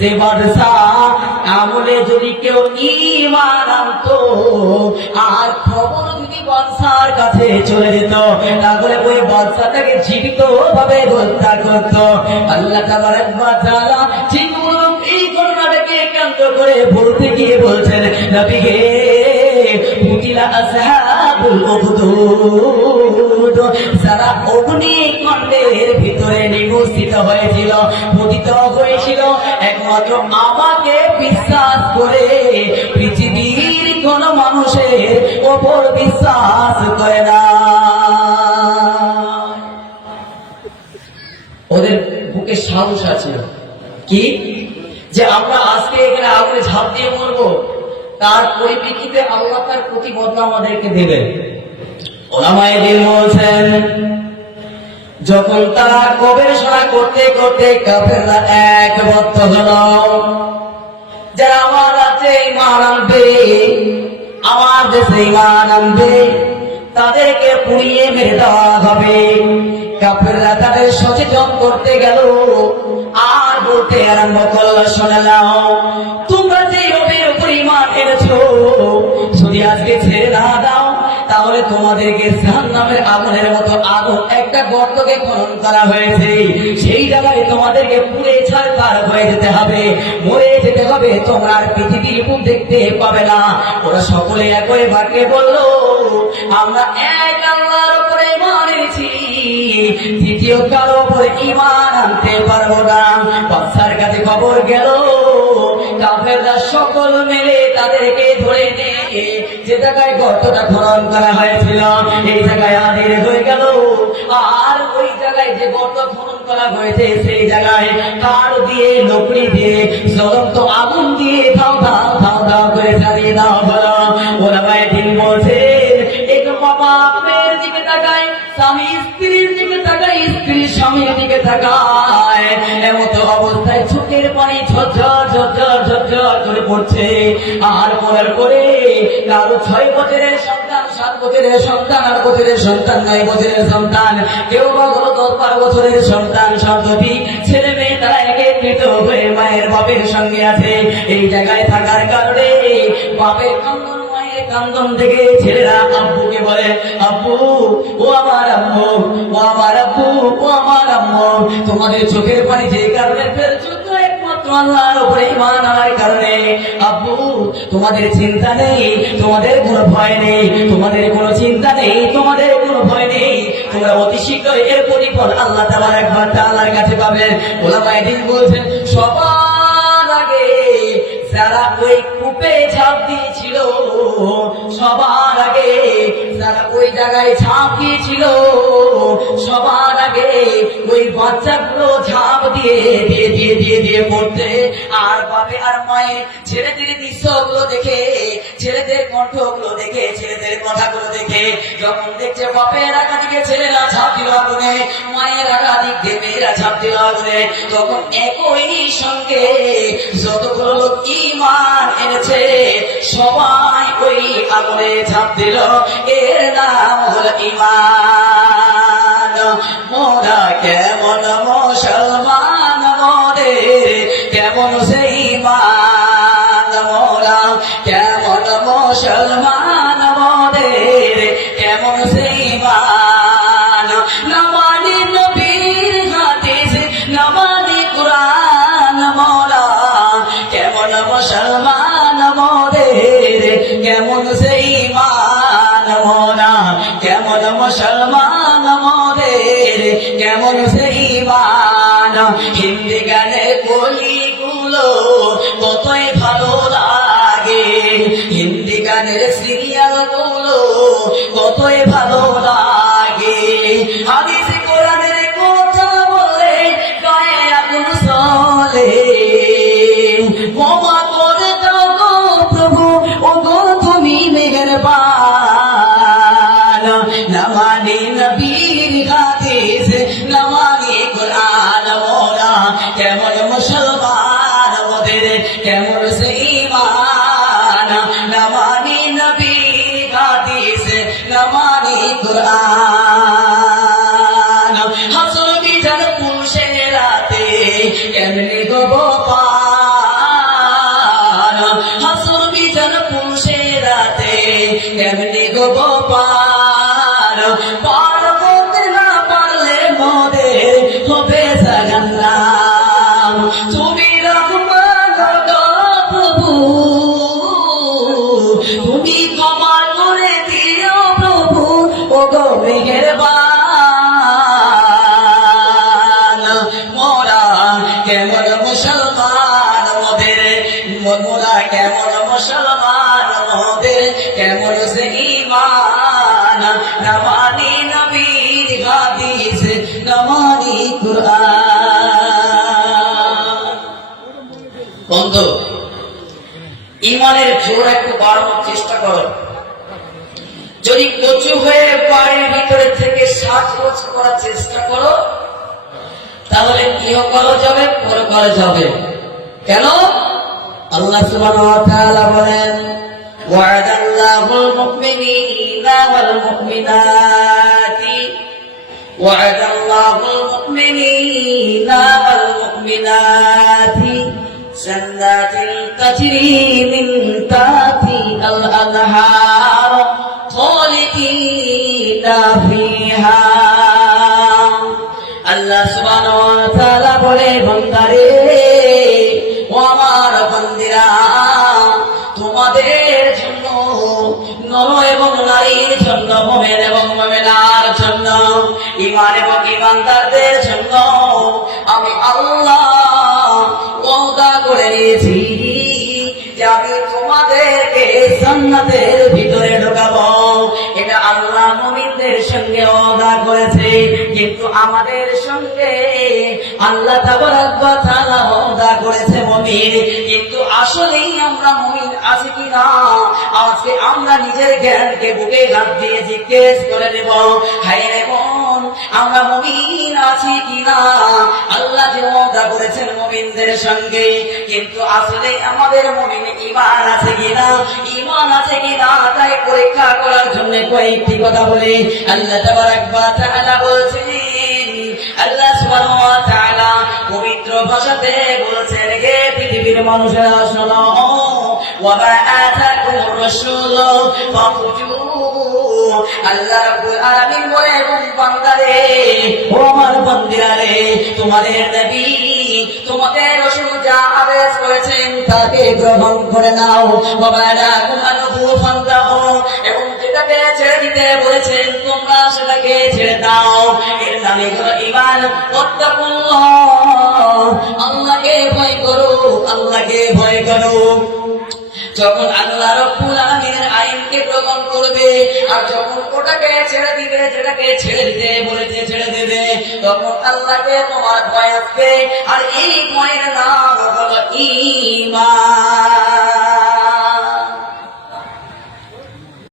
সে বাদশাহ আমলে যদি কেউ ইমান আনতো, আর খবর যদি বাদশার কাছে চলে যেত, তাহলে ওই বাদশাটাকে জীবিত ভাবে হত্যা করত। আল্লাহ তাআলা ঠিক এই ঘটনাটাকে করে বলতে গিয়ে বলছেন, নবী পুতিলা আসহাবুল যারা অগ্নিকাণ্ডের ভিতরে নিমজ্জিত হয়েছিল, পতিত হয়েছিল একমাত্র আমাকে বিশ্বাস করে পৃথিবীর কোন মানুষের ওপর বিশ্বাস করে না। ওদের বুকে সাহস আছে। কি? যে আমরা আজকে এখানে আগুনে ঝাঁপ দিয়ে মরবো, তার পরিপ্রেক্ষিতে আল্লাহ তার প্রতিবদ্ধ আমাদেরকে দেবেন। ওলামায়ে দিন বলছেন যখন তারা গবেষণা করতে করতে কাফেররা একবদ্ধ হলো। যারা আমার রাজ্যে ইমান আনবে, আমার দেশে ইমান আনবে, তাদেরকে পুড়িয়ে মেরে দেওয়া হবে। কাফেররা তাদের সচেতন করতে গেল, আর বলতে আরম্ভ করল, শোনা তোমাদেরকে জাহান্নামের আগুনের মতো আগুন একটা গর্তকে খনন করা হয়েছে। সেই জায়গায় তোমাদেরকে পুড়ে ছাড়পার হয়ে যেতে হবে। মরে যেতে হবে, তোমরা পৃথিবীর মুখ দেখতে পাবে না। ওরা সকলে একই বাক্যে বলল, আমরা এক আল্লাহর উপরে ইমান এনেছি। দ্বিতীয় কারও উপরে ইমান আনতে পারব না। বাচ্চার কাছে খবর গেল, কাফেররা সকল মেলে জায়গায় গর্তটা খনন করা হয়েছিল। এই জায়গায় আদির হয়ে গেল। আর ওই জায়গায় যে গর্ত খনন করা হয়েছে, সেই জায়গায় কার দিয়ে, লকড়ি দিয়ে, জ্বলন্ত আগুন দিয়ে ধাও ধাও ধাও ধাও করে চালিয়ে দাও বলো ওরা ভাই ঠিক বলছে স্বামী স্ত্রীর দিকে তাকায় স্ত্রী স্বামীর দিকে তাকায়। পড়ছে আর পড়ার করে কারও ছয় বছরের সন্তান, সাত বছরের সন্তান, আট বছরের সন্তান, নয় বছরের সন্তান, কেউ কোনো দশ বারো বছরের সন্তান, সন্ততি, ছেলে মেয়ে তারা একত্রিত হয়ে মায়ের বাপের সঙ্গে আছে। এই জায়গায় থাকার কারণে বাপের কান্দন কান্দন থেকে ছেলেরা আব্বুকে বলে, আব্বু, ও আমার আম্মু, ও আমার আব্বু, ও আমার আম্মু, তোমাদের চোখের পানি যে কারণে ফেলছো তোমাদের চিন্তা নেই, তোমাদের কোনো ভয় নেই, তোমাদের কোনো চিন্তা নেই, তোমাদের কোনো ভয় নেই। তোমরা অতি শীঘ্রই এর প্রতিফল আল্লাহ তাআলার একবার আল্লাহর কাছে পাবেন ওলামা এদিন বলছেন, সবার আগে যারা ওই কূপে ঝাঁপ দিয়েছিল, সবার ওই জায়গায় ঝাঁপিয়ে দিয়েছিল। সবার আগে ওই বাচ্চাগুলো ঝাঁপ দিয়ে দিয়ে দিয়ে দিয়ে দিয়ে পড়তে। আর বাপে আর মায়ের ছেলেদের দৃশ্যগুলো দেখে ছেলেদের ছেলেদের কথাগুলো দেখে যখন দেখছে বাপের একাদিকে ছেলেরা ঝাঁপ দিল আগুনে, মায়ের একাদিক দিয়ে মেয়েরা ঝাঁপ দিল আগুনে, তখন একই সঙ্গে যতগুলো লোক ইমান এনেছে, সবাই ওই আগুনে ঝাঁপ দিল। এর নাম হল ইমান মোরা কেমন কেমন সেই ইমান হিন্দি গানে কলিগুলো কতই ভালো লাগে। হিন্দি গানের সিরিয়ালগুলো কতই ভালো লাগে। হাদিস কেমন মুসলমান মোদের মোরা কেমন মুসলমান মোদের কেমন সে ইমান নমানি নবীর হাদিস নমানি কুরআন। বন্ধু ইমানের জোর একটু বাড়ানোর চেষ্টা করো। যদি কচু হয়ে বাড়ির ভিতরে থেকে সাজগোজ করার চেষ্টা করো তাহলে ইহ করা যাবে পর করা যাবে কেন আল্লাহ সুবহানাহু ওয়া তাআলা বলেন وعد الله المؤمنين والمؤمنات وعد الله المؤمنين والمؤمنات جنات تجري من تحتها الأنهار خالدين فيها বান্দিরা তোমাদের জন্য নর এবং নারীর জন্য, মোমেন এবং মোমেনার জন্য ইমান এবং ইমানদারদের জন্য আমি আল্লাহ ওয়াদা করে নিয়েছি যে তোমাদেরকে জান্নাতের ভিতরে ঢোকাবো। এটা আল্লাহ মুমিনদের সঙ্গে ওয়াদা করেছে, কিন্তু আমাদের সঙ্গে আল্লাহ তাআলা করেছে মুমিন, কিন্তু আসলেই আমরা মুমিন আছি কিনা? আজকে আমরা নিজের জ্ঞানকে বুকে হাত দিয়ে জিজ্ঞেস করে নেব, হায় রে আমরা মুমিন আছি কিনা? আল্লাহ যে ওয়াদা করেছেন মুমিনদের সঙ্গে, কিন্তু আসলে আমাদের মুমিন ঈমান আছে কিনা? ঈমান আছে কিনা? তাই পরীক্ষা করার জন্য কয়েকটি কথা বলে। আল্লাহ তাবারাক ওয়া তাআলা বলছেন আল্লাহ সুবহানাহু ভাষাতে বলেছেন হে পৃথিবীর মানুষেরা শোনো আতাকুমুর রাসূল। আল্লাহ রাব্বুল আলামিন বলে এবং বান্দারে, ও আমার বান্দিরা তোমাদের নবী, তোমাদের রাসূল যা আদেশ করেছেন তাকে গ্রহণ করে নাও। বাবা এবং যেটাকে বলেছেন, তোমরা সেটাকে ছেড়ে দাও। এর নামে ওয়াত্তাকুল্লাহ আল্লাহকে ভয় করো, আল্লাহকে ভয় করো। যখন আল্লাহ রব্বুল আলামিনের আইনকে করবে, আর যখন ওটাকে ছেড়ে দিবে, যেটাকে ছেড়ে দিতে বলেছে, ছেড়ে দেবে, তখন আল্লাহকে তোমার ভয় আসবে। আর এই ভয়ের নাম হলো ঈমান।